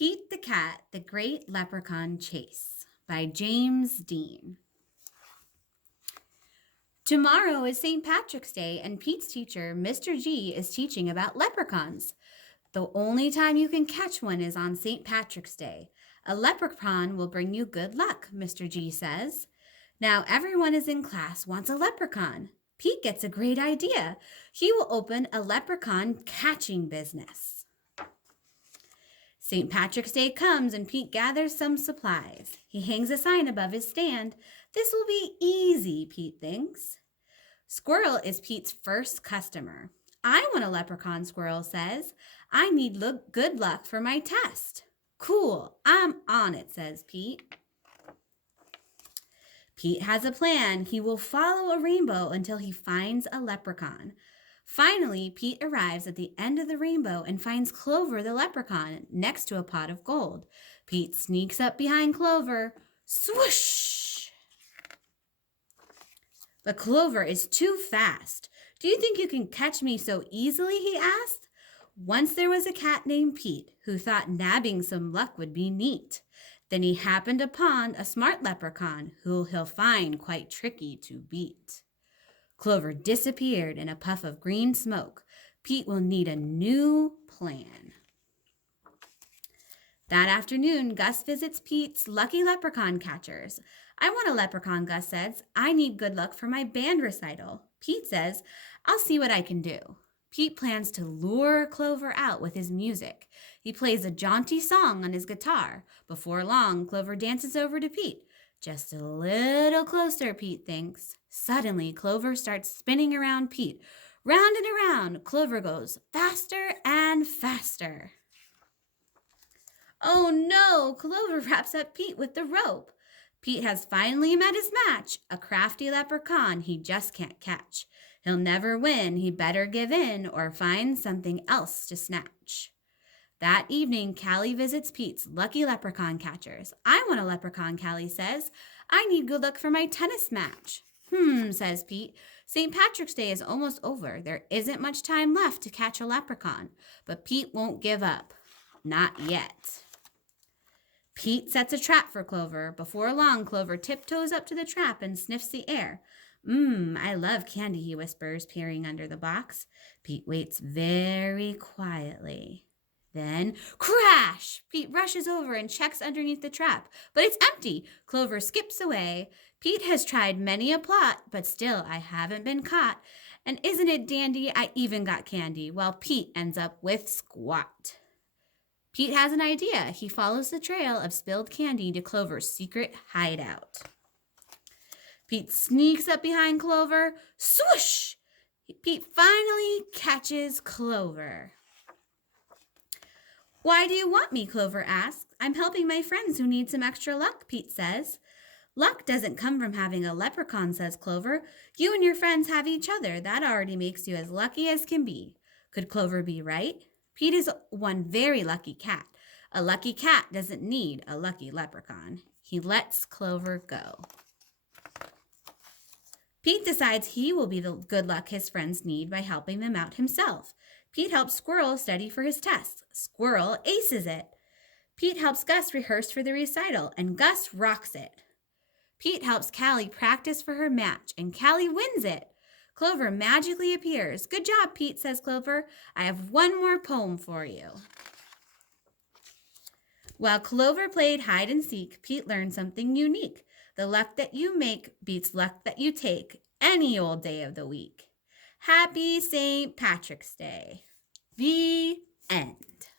Pete the Cat, The Great Leprechaun Chase by James Dean. Tomorrow is St. Patrick's Day, and Pete's teacher, Mr. G, is teaching about leprechauns. The only time you can catch one is on St. Patrick's Day. A leprechaun will bring you good luck, Mr. G says. Now everyone is in class wants a leprechaun. Pete gets a great idea. He will open a leprechaun catching business. St. Patrick's Day comes and Pete gathers some supplies. He hangs a sign above his stand. This will be easy, Pete thinks. Squirrel is Pete's first customer. I want a leprechaun, Squirrel says. I need good luck for my test. Cool, I'm on it, says Pete. Pete has a plan. He will follow a rainbow until he finds a leprechaun. Finally, Pete arrives at the end of the rainbow and finds Clover the leprechaun next to a pot of gold. Pete sneaks up behind Clover. Swoosh! But Clover is too fast. Do you think you can catch me so easily? He asked. Once there was a cat named Pete who thought nabbing some luck would be neat. Then he happened upon a smart leprechaun who he'll find quite tricky to beat. Clover disappeared in a puff of green smoke. Pete will need a new plan. That afternoon, Gus visits Pete's lucky leprechaun catchers. I want a leprechaun, Gus says. I need good luck for my band recital. Pete says, I'll see what I can do. Pete plans to lure Clover out with his music. He plays a jaunty song on his guitar. Before long, Clover dances over to Pete. Just a little closer, Pete thinks. Suddenly, Clover starts spinning around Pete. Round and around, Clover goes faster and faster. Oh no, Clover wraps up Pete with the rope. Pete has finally met his match, a crafty leprechaun he just can't catch. He'll never win, he better give in or find something else to snatch. That evening, Callie visits Pete's lucky leprechaun catchers. I want a leprechaun, Callie says. I need good luck for my tennis match. Says Pete. St. Patrick's Day is almost over. There isn't much time left to catch a leprechaun. But Pete won't give up. Not yet. Pete sets a trap for Clover. Before long, Clover tiptoes up to the trap and sniffs the air. I love candy, he whispers, peering under the box. Pete waits very quietly. Then, crash! Pete rushes over and checks underneath the trap, but it's empty. Clover skips away. Pete has tried many a plot, but still I haven't been caught. And isn't it dandy? I even got candy, while Pete ends up with squat. Pete has an idea. He follows the trail of spilled candy to Clover's secret hideout. Pete sneaks up behind Clover. Swoosh! Pete finally catches Clover. Why do you want me? Clover asks. I'm helping my friends who need some extra luck, Pete says. Luck doesn't come from having a leprechaun, says Clover. You and your friends have each other. That already makes you as lucky as can be. Could Clover be right? Pete is one very lucky cat. A lucky cat doesn't need a lucky leprechaun. He lets Clover go. Pete decides he will be the good luck his friends need by helping them out himself. Pete helps Squirrel study for his test. Squirrel aces it. Pete helps Gus rehearse for the recital, and Gus rocks it. Pete helps Callie practice for her match, and Callie wins it. Clover magically appears. Good job, Pete, says Clover. I have one more poem for you. While Clover played hide and seek, Pete learned something unique. The luck that you make beats luck that you take any old day of the week. Happy St. Patrick's Day. The end.